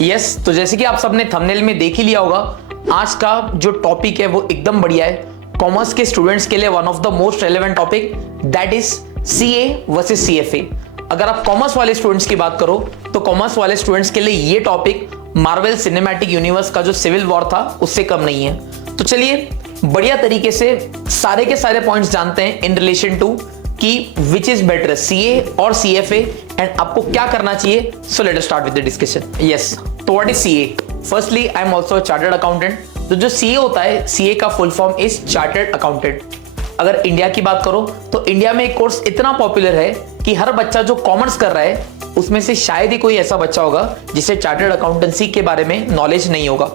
Yes, तो जैसे कि आप सबने थंबनेल में देख ही लिया होगा, आज का जो टॉपिक है वो एकदम बढ़िया है। कॉमर्स के स्टूडेंट्स के लिए one of the most relevant topic, that is CA versus CFA. अगर आप कॉमर्स वाले स्टूडेंट्स की बात करो तो कॉमर्स वाले स्टूडेंट्स के लिए ये टॉपिक मार्वल सिनेमैटिक यूनिवर्स का जो सिविल वॉर था उससे कम नहीं है। तो चलिए बढ़िया तरीके से सारे के सारे पॉइंट्स जानते हैं इन रिलेशन टू कि विच इज बेटर, सीए और सीएफए, एंड आपको क्या करना चाहिए। So let us start with the discussion. Yes, तो what is CA? Firstly I am also chartered accountant. तो जो सीए होता है, सीए का full form is chartered accountant. अगर इंडिया की बात करो तो इंडिया में एक कोर्स इतना पॉपुलर है कि हर बच्चा जो कॉमर्स कर रहा है उसमें से शायद ही कोई ऐसा बच्चा होगा जिसे चार्टर्ड अकाउंटेंसी के बारे में नॉलेज नहीं होगा।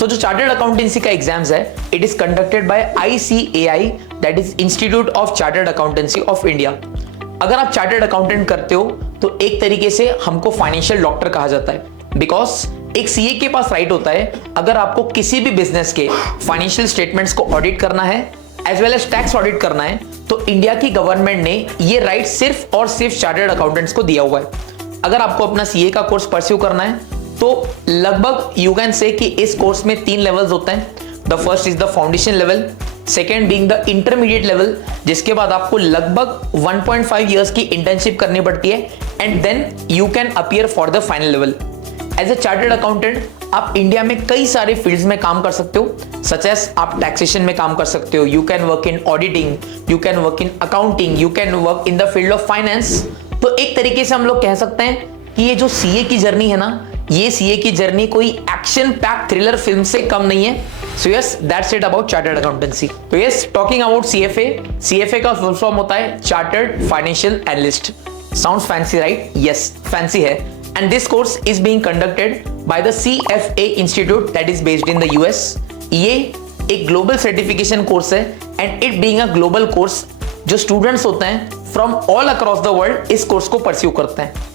तो जो चार्टर्ड अकाउंटेंसी का एग्जाम्स है, it is conducted by ICAI, that is institute of chartered accountancy of India. अगर आप चार्टर्ड अकाउंटेंट करते हो तो एक तरीके से हमको फाइनेंशियल डॉक्टर कहा जाता है, बिकॉज एक सीए के पास राइट होता है अगर आपको किसी भी बिजनेस के फाइनेंशियल स्टेटमेंट्स को ऑडिट करना है as well as tax audit करना है, तो इंडिया की गवर्नमेंट ने ये राइट सिर्फ और सिर्फ चार्टर्ड अकाउंटेंट्स को दिया हुआ है। अगर आपको अपना सीए का कोर्स परस्यू करना है तो लगभग यू कैन से कि इस कोर्स में 3 लेवल्स होते हैं। The first is the foundation level, second being the intermediate level, जिसके बाद आपको लगभग 1.5 इयर्स की इंटर्नशिप करनी पड़ती है, and then you can appear for the final level. As a chartered accountant आप इंडिया में कई सारे फील्ड्स में काम कर सकते हो, सच एज आप टैक्सेशन में काम कर सकते हो, you can work in auditing, you can work in accounting, you can work in the field of finance. तो एक तरीके से हम लोग कह सकते हैं कि ये जो सीए की जर्नी है ना, ये सीए की जर्नी कोई एक्शन पैक थ्रिलर फिल्म से कम नहीं है। So yes, that's it about chartered accountancy. तो yes, talking about CFA, CFA का फुल फॉर्म होता है chartered financial analyst. Sounds fancy right? Yes, fancy है। And this course is being conducted by the CFA institute that is based in the US। ये एक global certification course है, and it being a global course, जो students होते हैं from all across the world इस course को pursue करते हैं।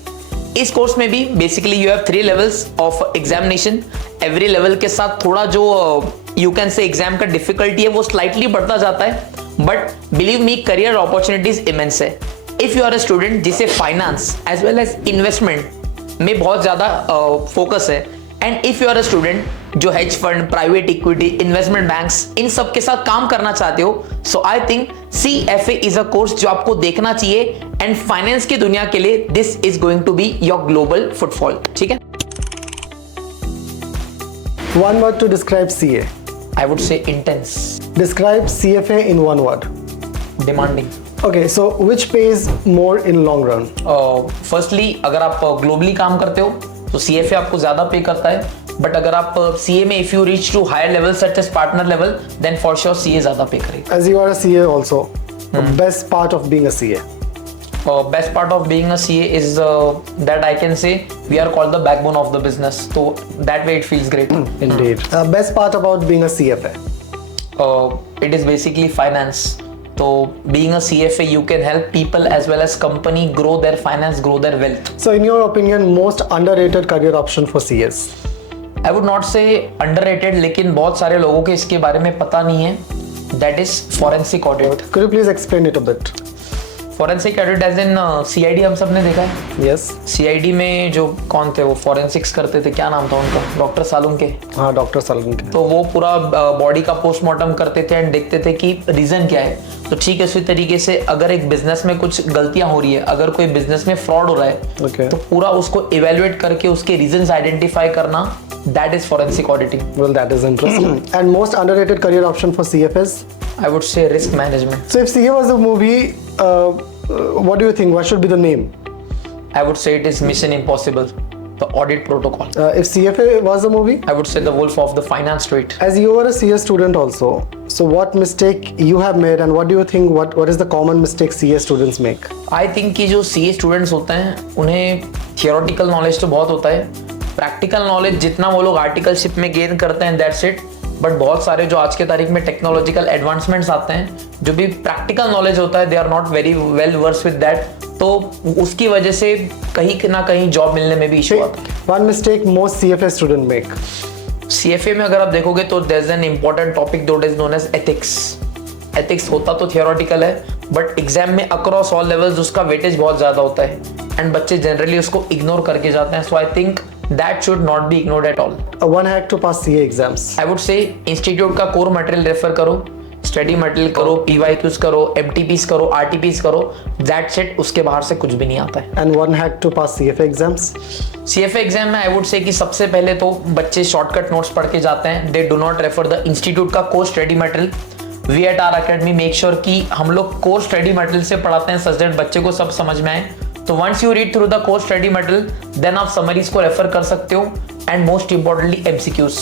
इस कोर्स में भी basically you have 3 levels of examination. Every level के साथ थोड़ा जो यू कैन से एग्जाम का डिफिकल्टी है वो स्लाइटली बढ़ता जाता है, but believe me career opportunities immense है। If you are a student जिसे finance as well as investment में बहुत ज्यादा फोकस है, and if you are a student जो hedge fund, private equity, investment banks, इन सब के साथ काम करना चाहते हो, so I think CFA is a course जो आपको देखना चाहिए, एंड फाइनेंस की दुनिया के लिए this is going to be your global footfall. ठीक है। One word to describe CA. I would say intense. Describe CFA in one word. Demanding. Okay, so which pays more in long run? Firstly अगर आप globally काम करते हो तो CFA आपको ज्यादा पे करता है, बट अगर आप CA में if you reach to higher level such as partner level, then for sure CA ज्यादा पे करेगा। As you are a CA also, the best part of being a CA. Best part of being a CA is that I can say we are called the backbone of the business. So that way it feels great. Indeed. Best part about being a CFA? It is basically finance. So being a CFA, you can help people as well as company grow their finance, grow their wealth. So in your opinion, most underrated career option for CAs? I would not say underrated, लेकिन बहुत सारे लोगों को इसके बारे में पता नहीं है. That is forensic audit. Could you please explain it a bit? Forensic audit as in CID हम सब ने देखा है। यस। CID में जो कौन थे वो फॉरेंसिक्स करते थे, क्या नाम था उनका, डॉक्टर सालुंके। हाँ, डॉक्टर सालुंके। तो वो पूरा बॉडी का पोस्टमार्टम करते थे एंड देखते थे कि रीजन क्या है। तो ठीक है, उसी तरीके से अगर एक बिजनेस में कुछ गलतियां हो रही है, अगर कोई बिजनेस में फ्रॉड हो रहा है, तो पूरा उसको इवेल्युएट करके उसके रीजंस आइडेंटिफाई करना, that is forensic auditing. Well, that is interesting. And most underrated career option for CFAs? I would say risk management. So if CA was a movie, what do you think? What should be the name? I would say it is Mission Impossible, the audit protocol. If CFA was a movie? I would say the Wolf of the Finance Street. As you are a CA student also, so what mistake you have made and what do you think, what is the common mistake CA students make? I think कि जो CA students होते हैं उन्हें theoretical knowledge तो बहुत होता है, practical knowledge जितना वो लोग आर्टिकलशिप में गेन करते हैं that's it, बट बहुत सारे जो आज के तारीख में टेक्नोलॉजिकल एडवांसमेंट्स आते हैं, जो भी प्रैक्टिकल नॉलेज होता है, they are not very well versed with that, तो उसकी वजह से कहीं ना कहीं जॉब मिलने में भी इशू आता है। One mistake most CFA student make? CFA में अगर आप देखोगे तो there is an important topic that is known as ethics. Ethics होता तो थियोरेटिकल है, बट एग्जाम में अक्रॉस ऑल लेवल्स उसका वेटेज बहुत ज्यादा होता है एंड बच्चे जनरली उसको इग्नोर करके जाते हैं। So I think that should not be ignored at all. One hack to pass CA exams. I would say institute का कोर मटेरियल रेफर करो, स्टडी मटेरियल करो, PYQs करो, MTPs करो, RTPs करो, दैट्स इट। उसके बाहर से कुछ भी नहीं आता है। And one hack to pass CFA exams. CFA exam में आई वुड से कि सबसे पहले तो बच्चे शॉर्टकट नोट्स पढ़ के जाते हैं, they do not refer the institute का core study material. We at R academy make sure कि हम लोग कोर स्टडी मटेरियल से पढ़ाते हैं सच दैट बच्चे को सब समझ में आए। तो once you read through the core study material then आप समरीज को रेफर कर सकते हो, and most importantly MCQs,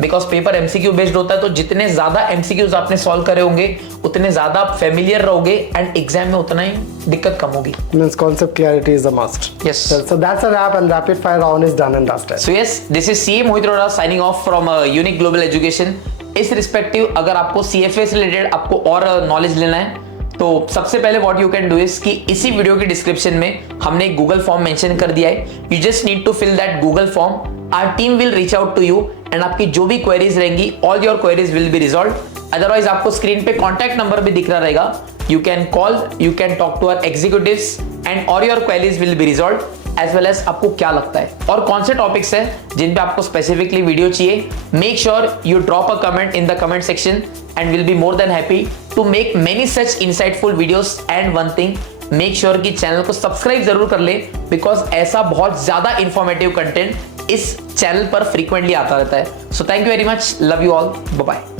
because paper MCQ based होता है। तो जितने ज्यादा MCQs आपने सॉल्व करे होंगे उतने ज्यादा आप फेमिलियर रहोगे, एंड एग्जाम में उतना ही दिक्कत कम होगी। Means concept clarity is a must. Yes. So that's a wrap, and rapid fire round is done and dusted. So yes, this is CA Mohit Arora signing off from Unique Global Education. इस respective अगर आपको CFA से related आपको और knowledge लेना है तो सबसे पहले what you can do is कि इसी वीडियो के डिस्क्रिप्शन में हमने एक गूगल फॉर्म मेंशन कर दिया है। You just need to fill that Google form. Our team will reach out to you, and आपकी जो भी क्वेरीज रहेंगी all your queries will be resolve. Otherwise आपको स्क्रीन पे कॉन्टैक्ट नंबर भी दिख रहा रहेगा, you can call, you can talk to our executives, and all your queries will be resolve as well as आपको क्या लगता है और कौन से टॉपिक्स है जिन पे आपको स्पेसिफिकली वीडियो चाहिए। Make sure you drop a comment in the comment section and we'll be more than happy to make many such insightful videos. And one thing, make sure कि चैनल को subscribe जरूर कर ले, because ऐसा बहुत ज्यादा informative content इस channel पर फ्रीक्वेंटली आता रहता है। So thank you very much, love you all, bye bye.